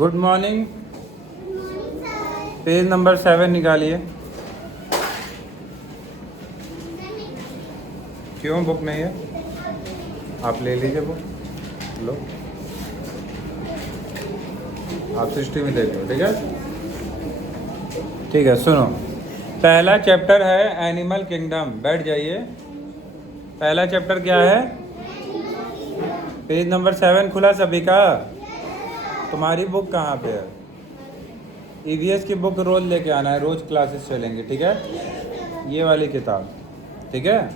Good morning. Page number 7 निकालिए। क्यों book नहीं है? आप ले लीजिए बुक, लो आप सिस्टम में देख लो। ठीक है, ठीक है। सुनो, पहला चैप्टर है एनिमल किंगडम। बैठ जाइए। पहला चैप्टर क्या है? पेज नंबर 7 खुला सभी का? तुम्हारी बुक कहाँ पे है? ईवीएस की बुक रोज लेके आना है, रोज क्लासेस चलेंगे। ठीक है, ये वाली किताब। ठीक है,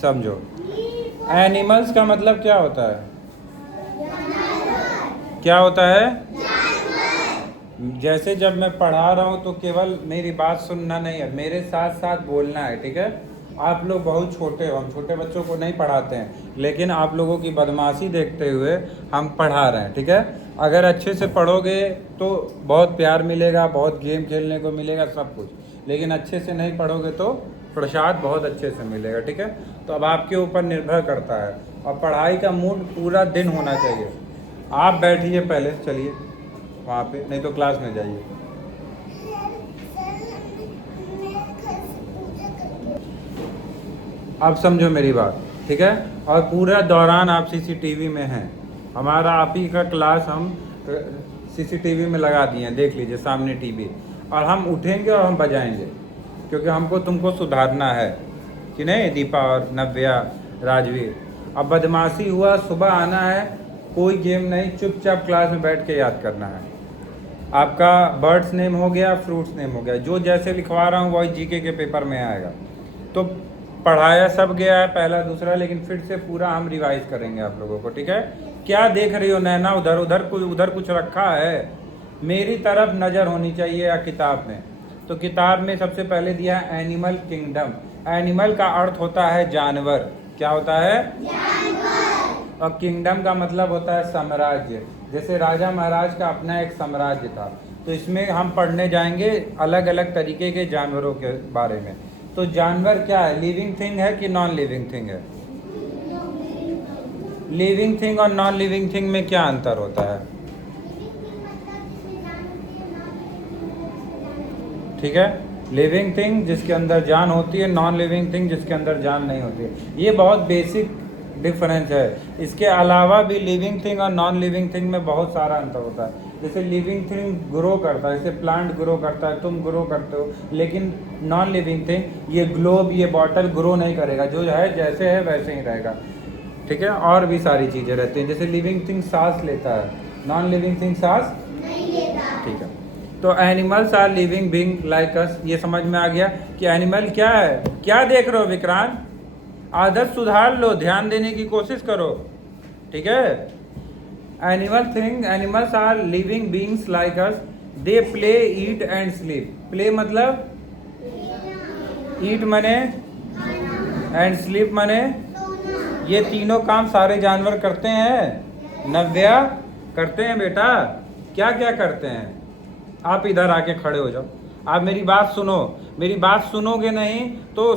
समझो। एनिमल्स का मतलब क्या होता है? क्या होता है? जैसे जब मैं पढ़ा रहा हूँ तो केवल मेरी बात सुनना नहीं है, मेरे साथ साथ बोलना है। ठीक है, आप लोग बहुत छोटे हो, हम छोटे बच्चों को नहीं पढ़ाते हैं, लेकिन आप लोगों की बदमाशी देखते हुए हम पढ़ा रहे हैं। ठीक है, अगर अच्छे से पढ़ोगे तो बहुत प्यार मिलेगा, बहुत गेम खेलने को मिलेगा, सब कुछ। लेकिन अच्छे से नहीं पढ़ोगे तो प्रसाद बहुत अच्छे से मिलेगा। ठीक है, तो अब आपके ऊपर निर्भर करता है, और पढ़ाई का मूड पूरा दिन होना चाहिए। आप बैठिए पहले, चलिए वहाँ पे, नहीं तो क्लास में जाइए। अब समझो मेरी बात, ठीक है? और पूरा दौरान आप सीसीटीवी में हैं। हमारा आप ही का क्लास हम सीसीटीवी में लगा दिए हैं, देख लीजिए सामने टीवी। और हम उठेंगे और हम बजाएंगे, क्योंकि हमको तुमको सुधारना है कि नहीं, दीपा और नव्या, राजवीर। अब बदमाशी हुआ, सुबह आना है, कोई गेम नहीं, चुपचाप क्लास में बैठ के याद करना है। आपका बर्ड्स नेम हो गया, फ्रूट्स नेम हो गया, जो जैसे लिखवा रहा हूँ वही जीके के पेपर में आएगा। तो पढ़ाया सब गया है, पहला दूसरा, लेकिन फिर से पूरा हम रिवाइज करेंगे आप लोगों को। ठीक है, क्या देख रही हो नैना? उधर उधर कुछ रखा है? मेरी तरफ नज़र होनी चाहिए या किताब में। तो किताब में सबसे पहले दिया है एनिमल किंगडम। एनिमल का अर्थ होता है जानवर। क्या होता है? जानवर। और किंगडम का मतलब होता है साम्राज्य। जैसे राजा महाराज का अपना एक साम्राज्य था, तो इसमें हम पढ़ने जाएंगे अलग अलग तरीके के जानवरों के बारे में। तो जानवर क्या है? लिविंग थिंग है कि नॉन लिविंग थिंग है? लिविंग थिंग और नॉन लिविंग थिंग में क्या अंतर होता है? ठीक है, लिविंग थिंग जिसके अंदर जान होती है, नॉन लिविंग थिंग जिसके अंदर जान नहीं होती है। ये बहुत बेसिक डिफरेंस है। इसके अलावा भी लिविंग थिंग और नॉन लिविंग थिंग में बहुत सारा अंतर होता है। जैसे लिविंग थिंग ग्रो करता है, जैसे प्लांट ग्रो करता है, तुम ग्रो करते हो, लेकिन नॉन लिविंग थिंग, ये ग्लोब, ये बॉटल ग्रो नहीं करेगा, जो है जैसे है वैसे ही रहेगा। ठीक है, और भी सारी चीज़ें रहती हैं। जैसे लिविंग थिंग सांस लेता है, नॉन लिविंग थिंग सांस नहीं लेता। ठीक है, तो animals are living being like us. ये समझ में आ गया कि एनिमल क्या है। क्या देख रहे हो विक्रांत? आदत सुधार लो, ध्यान देने की कोशिश करो। ठीक है, animals are living beings like us. They play, eat and sleep. Play मतलब, ईट मने, एंड स्लीप मने, ये तीनों काम सारे जानवर करते हैं। नव्या, करते हैं बेटा? क्या क्या करते हैं? आप इधर आके खड़े हो जाओ। आप मेरी बात सुनो, मेरी बात सुनोगे नहीं तो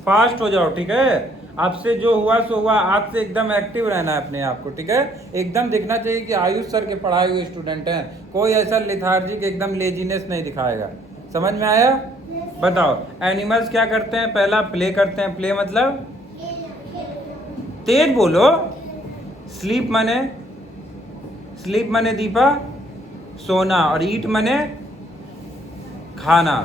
फास्ट हो जाओ। ठीक है, आपसे जो हुआ सो हुआ, आज से एकदम एक्टिव रहना है अपने आप को। ठीक है, एकदम दिखना चाहिए कि आयुष सर के पढ़ाए हुए स्टूडेंट हैं। कोई ऐसा लेथार्जिक एकदम लेजीनेस नहीं दिखाएगा। समझ में आया? बताओ, एनिमल्स क्या करते हैं? पहला प्ले करते हैं। प्ले मतलब, तेज बोलो। स्लीप मने दीपा सोना, और ईट मने खाना।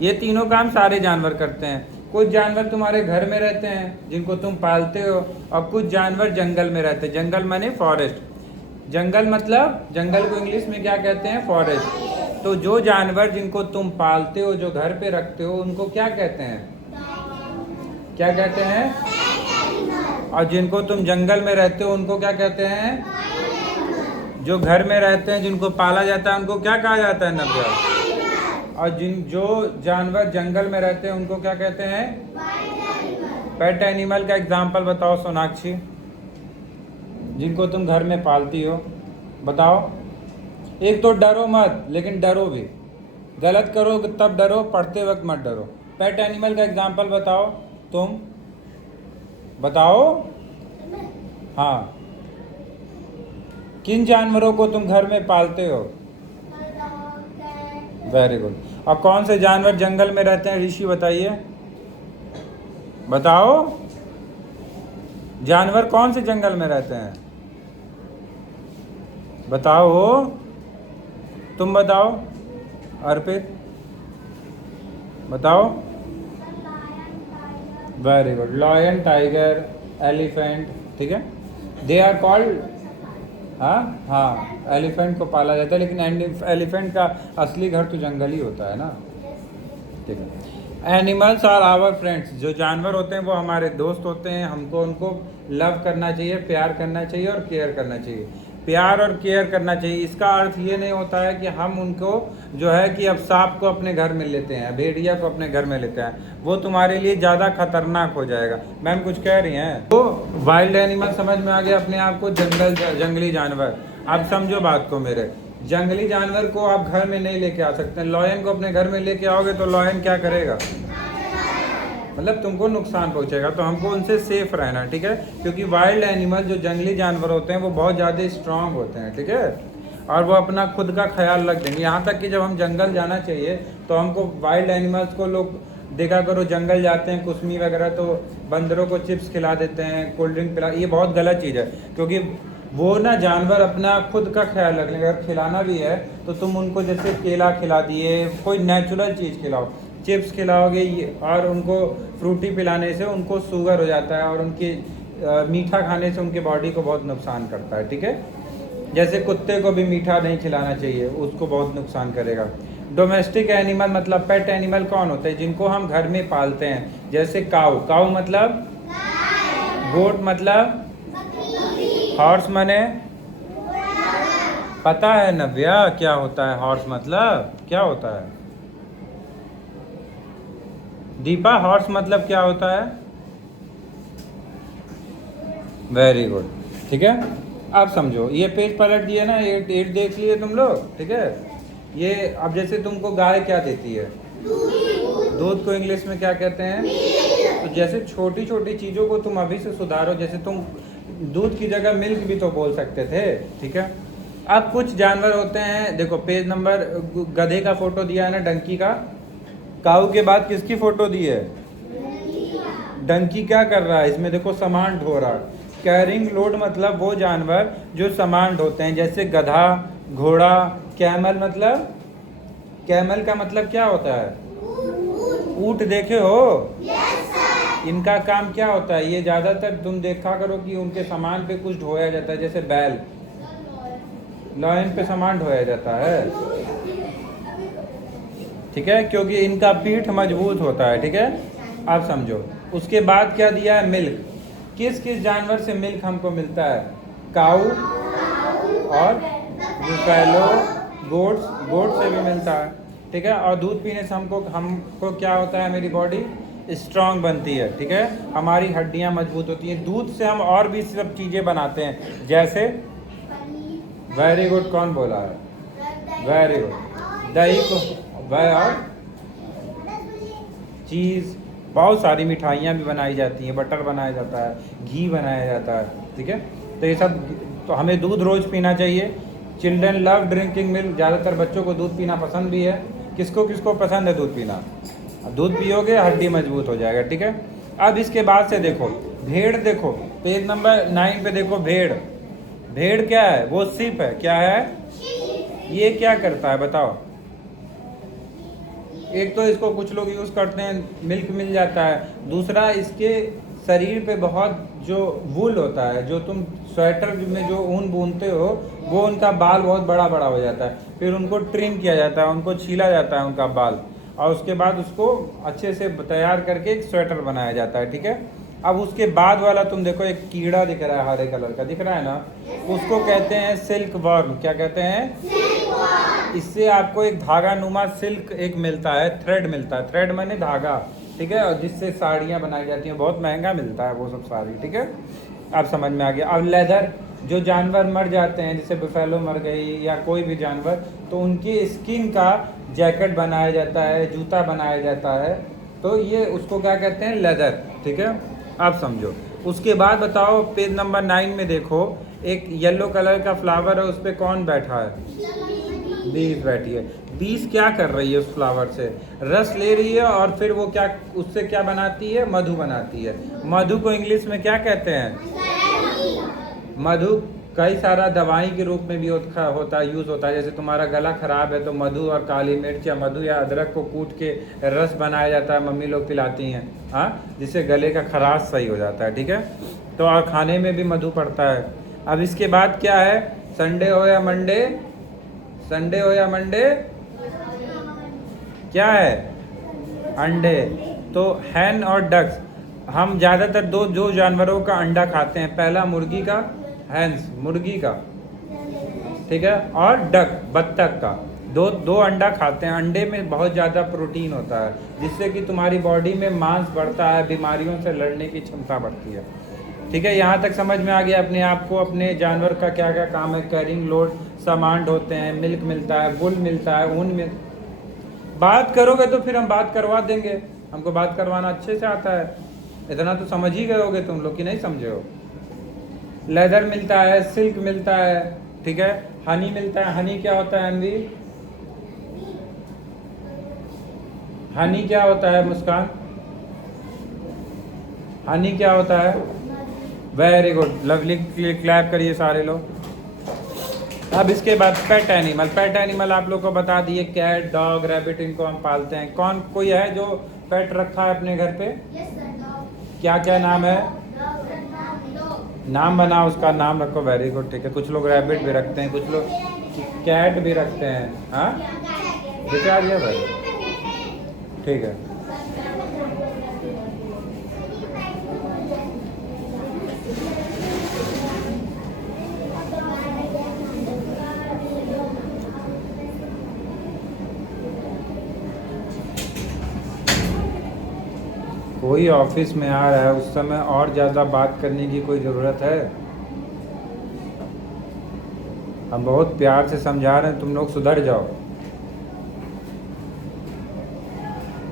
ये तीनों काम सारे जानवर करते हैं। कुछ जानवर तुम्हारे घर में रहते हैं जिनको तुम पालते हो, और कुछ जानवर जंगल में रहते हैं। जंगल माने फॉरेस्ट। जंगल मतलब, जंगल को इंग्लिश में क्या कहते हैं? फॉरेस्ट। तो जो जानवर जिनको तुम पालते हो, जो घर पे रखते हो, उनको क्या कहते हैं? क्या कहते हैं? और जिनको तुम जंगल में रहते हो उनको क्या कहते हैं? जो घर में रहते हैं, जिनको पाला जाता है, उनको क्या कहा जाता है? नव्या। और जो जानवर जंगल में रहते हैं उनको क्या कहते हैं? पेट एनिमल का एग्जाम्पल बताओ सोनाक्षी, जिनको तुम घर में पालती हो, बताओ। एक तो डरो मत, लेकिन डरो भी, गलत करो तब डरो, पढ़ते वक्त मत डरो। पेट एनिमल का एग्जाम्पल बताओ, तुम बताओ। हाँ, किन जानवरों को तुम घर में पालते हो? Very good. और कौन से जानवर जंगल में रहते हैं ऋषि, बताइए, बताओ, जानवर कौन से जंगल में रहते हैं, बताओ, तुम बताओ, अर्पित बताओ। Very good, lion, tiger, elephant, ठीक है, दे आर कॉल्ड, हाँ, एलिफेंट को पाला जाता है, लेकिन एलिफेंट का असली घर तो जंगल ही होता है ना, ठीक है। एनिमल्स आर आवर फ्रेंड्स, जो जानवर होते हैं वो हमारे दोस्त होते हैं, हमको उनको लव करना चाहिए, प्यार करना चाहिए और केयर करना चाहिए। प्यार और केयर करना चाहिए, इसका अर्थ ये नहीं होता है कि हम उनको जो है कि अब सांप को अपने घर में लेते हैं, भेड़िया को अपने घर में लेते हैं, वो तुम्हारे लिए ज़्यादा खतरनाक हो जाएगा। मैम कुछ कह रही हैं? तो वाइल्ड एनिमल समझ में आ गया अपने आप को, जंगली जानवर। आप समझो बात को मेरे, जंगली जानवर को आप घर में नहीं लेके आ सकते। लॉयन को अपने घर में लेके आओगे तो लॉयन क्या करेगा, मतलब तुमको नुकसान पहुंचेगा, तो हमको उनसे सेफ रहना, ठीक है, क्योंकि वाइल्ड एनिमल जो जंगली जानवर होते हैं वो बहुत ज़्यादा स्ट्रांग होते हैं, ठीक है, और वो अपना खुद का ख्याल रख देंगे। यहाँ तक कि जब हम जंगल जाना चाहिए तो हमको वाइल्ड एनिमल्स को, लोग देखा करो जंगल जाते हैं कुस्मी वगैरह तो बंदरों को चिप्स खिला देते हैं, कोल्ड ड्रिंक पिला, ये बहुत गलत चीज़ है, क्योंकि वो ना जानवर अपना खुद का ख्याल रख लेंगे। अगर खिलाना भी है तो तुम उनको जैसे केला खिला दिए, कोई नेचुरल चीज़ खिलाओ, चिप्स खिलाओगे और उनको फ्रूटी पिलाने से उनको शुगर हो जाता है, और उनकी मीठा खाने से उनके बॉडी को बहुत नुकसान करता है, ठीक है। जैसे कुत्ते को भी मीठा नहीं खिलाना चाहिए, उसको बहुत नुकसान करेगा। डोमेस्टिक एनिमल मतलब पेट एनिमल कौन होते हैं, जिनको हम घर में पालते हैं, जैसे काऊ, काऊ मतलब, गोट मतलब, हॉर्स मने, पता है नव्या क्या होता है हॉर्स मतलब, क्या होता है दीपा, हॉर्स मतलब क्या होता है? वेरी गुड, ठीक है। अब समझो, ये पेज पलट दिए ना, ये 8 देख लिए तुम लोग, ठीक है। ये अब जैसे तुमको गाय क्या देती है, दूध को इंग्लिश में क्या कहते हैं? तो जैसे छोटी छोटी चीज़ों को तुम अभी से सुधारो, जैसे तुम दूध की जगह मिल्क भी तो बोल सकते थे, ठीक है। अब कुछ जानवर होते हैं, देखो पेज नंबर, गधे का फोटो दिया है ना, डंकी का, काऊ के बाद किसकी फोटो दी है? डंकी क्या कर रहा है इसमें, देखो सामान ढो रहा है। कैरिंग लोड मतलब वो जानवर जो सामान ढोते हैं, जैसे गधा, घोड़ा, कैमल मतलब, कैमल का मतलब क्या होता है? ऊंट, देखे हो? इनका काम क्या होता है, ये ज्यादातर तुम देखा करो कि उनके सामान पे कुछ ढोया जाता है, जैसे बैल, लॉयन पे सामान ढोया जाता है, ठीक है, क्योंकि इनका पीठ मजबूत होता है, ठीक है। आप समझो, उसके बाद क्या दिया है? मिल्क। किस किस जानवर से मिल्क हमको मिलता है? काऊ और बुफैलो, गोट्स, गोट से भी मिलता है, ठीक है। और दूध पीने से हमको क्या होता है, मेरी बॉडी स्ट्रांग बनती है, ठीक है, हमारी हड्डियां मजबूत होती हैं। दूध से हम और भी सब चीज़ें बनाते हैं, जैसे, वेरी गुड, कौन बोला है? वेरी गुड, दही को, वह और चीज़, बहुत सारी मिठाइयाँ भी बनाई जाती हैं, बटर बनाया जाता है, घी बनाया जाता है, ठीक है। तो ये सब, तो हमें दूध रोज़ पीना चाहिए। चिल्ड्रन लव ड्रिंकिंग मिल्क, ज़्यादातर बच्चों को दूध पीना पसंद भी है। किसको किसको पसंद है दूध पीना? दूध पियोगे हड्डी मजबूत हो जाएगा, ठीक है। अब इसके बाद से देखो भेड़, देखो पेज नंबर 9 पे देखो भेड़। भेड़ क्या है? वो सिप है, क्या है ये, क्या करता है बताओ? एक तो इसको कुछ लोग यूज़ करते हैं, मिल्क मिल जाता है, दूसरा इसके शरीर पे बहुत जो वूल होता है, जो तुम स्वेटर में जो ऊन बुनते हो, वो उनका बाल बहुत बड़ा बड़ा हो जाता है, फिर उनको ट्रिम किया जाता है, उनको छीला जाता है उनका बाल, और उसके बाद उसको अच्छे से तैयार करके एक स्वेटर बनाया जाता है, ठीक है। अब उसके बाद वाला तुम देखो, एक कीड़ा दिख रहा है, हरे कलर का दिख रहा है ना, उसको कहते हैं सिल्क वर्म। क्या कहते हैं? इससे आपको एक धागा नुमा सिल्क एक मिलता है, थ्रेड मिलता है, थ्रेड माने धागा, ठीक है, और जिससे साड़ियाँ बनाई जाती हैं, बहुत महंगा मिलता है वो सब साड़ी, ठीक है। आप समझ में आ गया। अब लेदर, जो जानवर मर जाते हैं, जैसे बुफेलो मर गई या कोई भी जानवर, तो उनकी स्किन का जैकेट बनाया जाता है, जूता बनाया जाता है, तो ये उसको क्या कहते हैं? लेदर, ठीक है। आप समझो। उसके बाद बताओ, पेज नंबर 9 में देखो, एक येलो कलर का फ्लावर है, उस पर कौन बैठा है? बीस बैठी है। बीस क्या कर रही है उस फ्लावर से? रस ले रही है और फिर वो क्या उससे क्या बनाती है? मधु बनाती है। मधु को इंग्लिश में क्या कहते हैं? मधु कई सारा दवाई के रूप में भी होता है, यूज़ होता है। जैसे तुम्हारा गला खराब है तो मधु और काली मिर्च या मधु या अदरक को कूट के रस बनाया जाता है, मम्मी लोग पिलाती हैं, हाँ, जिससे गले का खराश सही हो जाता है, ठीक है। तो और खाने में भी मधु पड़ता है। अब इसके बाद क्या है? संडे हो या मंडे, संडे हो या मंडे, क्या है? अंडे। तो हैन और डक्स, हम ज़्यादातर दो जानवरों का अंडा खाते हैं। पहला मुर्गी का, हैंस मुर्गी का, ठीक है, और डक बत्तख का। दो अंडा खाते हैं। अंडे में बहुत ज़्यादा प्रोटीन होता है जिससे कि तुम्हारी बॉडी में मांस बढ़ता है, बीमारियों से लड़ने की क्षमता बढ़ती है, ठीक है। यहाँ तक समझ में आ गया अपने आप को? अपने जानवर का क्या क्या काम है? कैरिंग लोड, सामान ढोते हैं, मिल्क मिलता है, वुल मिलता है, ऊन मिल। बात करोगे तो फिर हम बात करवा देंगे, हमको बात करवाना अच्छे से आता है। इतना तो समझ ही गए होगे तुम लोग कि नहीं समझे हो? लेदर मिलता है, सिल्क मिलता है, ठीक है, हनी मिलता है। हनी क्या होता है अनवी? हनी क्या होता है मुस्कान? हनी क्या होता है? वेरी गुड, लवली, क्लैप करिए सारे लोग। अब इसके बाद पेट एनिमल। पेट एनिमल आप लोग को बता दिए, कैट, डॉग, रैबिट, इनको हम पालते हैं। कौन कोई है जो पेट रखा है अपने घर पे? क्या क्या नाम है? नाम बनाओ, उसका नाम रखो। वेरी गुड, ठीक है। कुछ लोग रैबिट भी रखते हैं, कुछ लोग कैट भी रखते हैं, हाँ, बता दिया भाई, ठीक है। कोई ऑफिस में आ रहा है उस समय और ज़्यादा बात करने की कोई ज़रूरत है? हम बहुत प्यार से समझा रहे हैं, तुम लोग सुधर जाओ।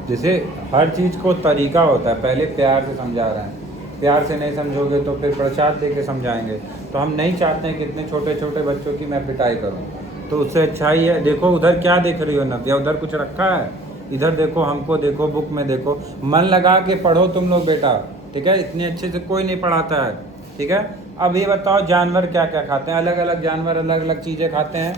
जैसे हर चीज़ को तरीका होता है, पहले प्यार से समझा रहे हैं। प्यार से नहीं समझोगे तो फिर प्रसाद दे के समझाएंगे। तो हम नहीं चाहते हैं कि इतने छोटे छोटे बच्चों की मैं पिटाई करूं। तो उससे अच्छा ही है, देखो उधर क्या देख रही हो नव्या? उधर कुछ रखा है? इधर देखो, हमको देखो, बुक में देखो। मन लगा के पढ़ो तुम लोग बेटा, ठीक है। इतने अच्छे से कोई नहीं पढ़ाता है, ठीक है। अब ये बताओ जानवर क्या क्या खाते हैं? अलग अलग जानवर अलग अलग चीज़ें खाते हैं,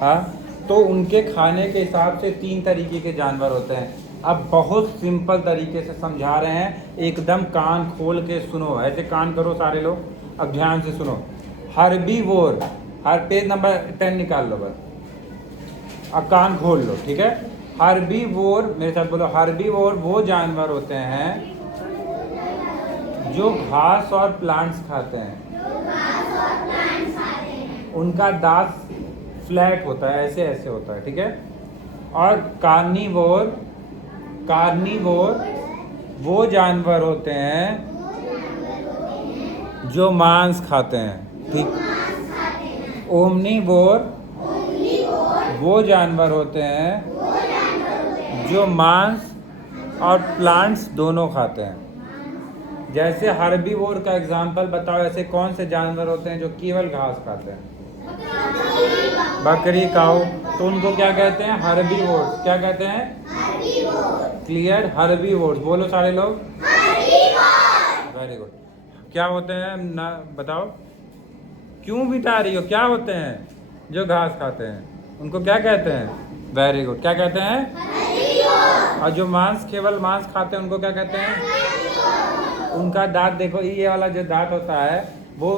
हाँ। तो उनके खाने के हिसाब से 3 तरीके के जानवर होते हैं। अब बहुत सिंपल तरीके से समझा रहे हैं, एकदम कान खोल के सुनो। ऐसे कान करो सारे लोग, अब ध्यान से सुनो। हर्बीवोर, हर पेज नंबर 10 निकाल लो बस, अब कान खोल लो, ठीक है। हर्बीवोर, मेरे साथ बोलो, हर्बीवोर वो जानवर होते हैं जो घास और प्लांट्स खाते हैं। उनका दांत फ्लैट होता है, ऐसे ऐसे होता है, ठीक है। और कार्निवोर, कार्निवोर वो जानवर होते हैं जो मांस खाते हैं, ठीक। ओमनीवोर वो जानवर होते हैं जो मांस और प्लांट्स दोनों खाते हैं। जैसे हर्बीवोर का एग्जांपल बताओ, ऐसे कौन से जानवर होते हैं जो केवल घास खाते हैं? बकरी, काऊ। तो उनको क्या कहते हैं? हर्बीवोर्स। क्या कहते हैं? क्लियर? हर्बीवोर्स बोलो सारे लोग। Very good. क्या होते हैं ना बताओ? क्यों बिता रही हो? क्या होते हैं जो घास खाते हैं? उनको क्या कहते हैं? वेरी गुड, क्या कहते हैं? और जो मांस, केवल मांस खाते हैं, उनको क्या कहते हैं? उनका दांत देखो, ये वाला जो दांत होता है वो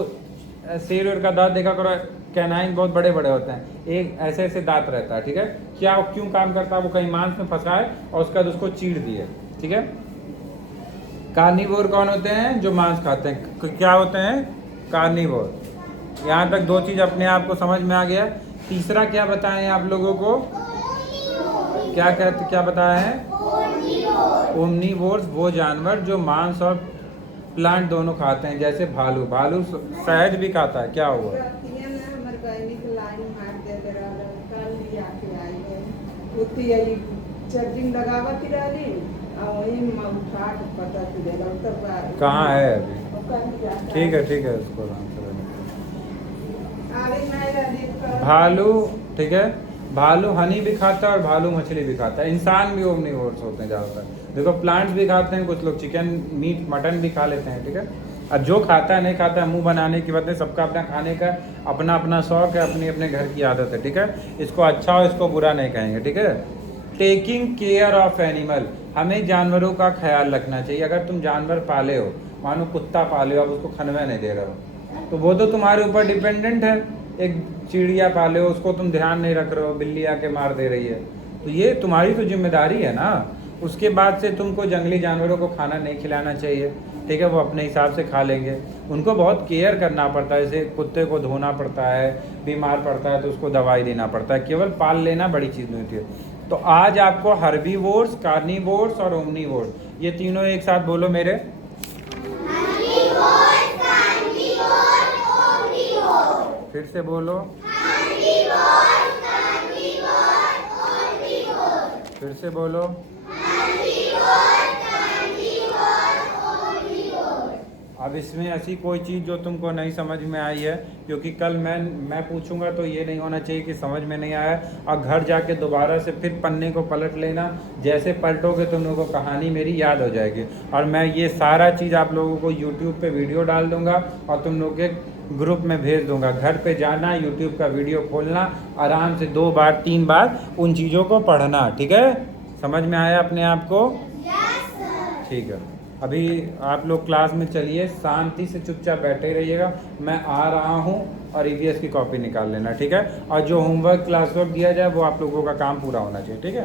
शेर का दांत देखा करो, कैनाइन बहुत बड़े बड़े होते हैं, एक ऐसे ऐसे दांत रहता है, ठीक है। क्या क्यों काम करता है? वो कहीं मांस में फंसा है और उसके बाद उसको चीर दिए, ठीक है। कार्निवोर कौन होते हैं? जो मांस खाते हैं। क्या होते हैं? कार्निवोर। यहाँ तक 2 चीज अपने आप को समझ में आ गया। तीसरा क्या बताएं आप लोगों को? क्या कहते, क्या बताया है? ओमनीवोर्स वो जानवर जो मांस और प्लांट दोनों खाते हैं। जैसे भालू, भालू शहद भी खाता है। क्या हुआ? कहाँ है अभी? ठीक है ठीक है, उसको आराम से। भालू, ठीक है, भालू हनी भी खाता है और भालू मछली भी खाता है। इंसान भी ओमनिवोर्स होते हैं ज़्यादातर। देखो प्लांट्स भी खाते हैं कुछ लोग, चिकन मीट मटन भी खा लेते हैं, ठीक है। अब जो खाता है नहीं खाता है, मुंह बनाने की बात है, सबका अपना खाने का अपना अपना शौक है, अपनी अपने घर की आदत है, ठीक है। इसको अच्छा और इसको बुरा नहीं कहेंगे, ठीक है। टेकिंग केयर ऑफ एनिमल, हमें जानवरों का ख्याल रखना चाहिए। अगर तुम जानवर पाले हो, मानो कुत्ता पाले हो, अब उसको खनवा नहीं दे रहे हो, तो वो तो तुम्हारे ऊपर डिपेंडेंट है। एक चिड़िया पाले हो, उसको तुम ध्यान नहीं रख रहे हो, बिल्ली आके मार दे रही है, तो ये तुम्हारी तो जिम्मेदारी है ना। उसके बाद से तुमको जंगली जानवरों को खाना नहीं खिलाना चाहिए, ठीक है। वो अपने हिसाब से खा लेंगे, उनको बहुत केयर करना पड़ता है। जैसे कुत्ते को धोना पड़ता है, बीमार पड़ता है तो उसको दवाई देना पड़ता है। केवल पाल लेना बड़ी चीज़ नहीं होती है। तो आज आपको हर्बीवोर्स, कार्निवोर्स और ओमनीवोर्स, ये तीनों एक साथ बोलो मेरे। फिर से बोलो। फिर से बोलो। अब इसमें ऐसी कोई चीज़ जो तुमको नहीं समझ में आई है, क्योंकि कल मैं पूछूंगा तो ये नहीं होना चाहिए कि समझ में नहीं आया, और घर जाके दोबारा से फिर पन्ने को पलट लेना। जैसे पलटोगे तुम लोगों को कहानी मेरी याद हो जाएगी। और मैं ये सारा चीज़ आप लोगों को यूट्यूब पे वीडियो डाल दूंगा और तुम लोग के ग्रुप में भेज दूंगा। घर पे जाना, यूट्यूब का वीडियो खोलना, आराम से 2 बार 3 बार उन चीज़ों को पढ़ना, ठीक है। समझ में आया अपने आप को? ठीक है। अभी आप लोग क्लास में चलिए, शांति से चुपचाप बैठे रहिएगा। मैं आ रहा हूँ और ईवीएस की कॉपी निकाल लेना, ठीक है। और जो होमवर्क क्लास वर्क दिया जाए वो आप लोगों का काम पूरा होना चाहिए, ठीक है।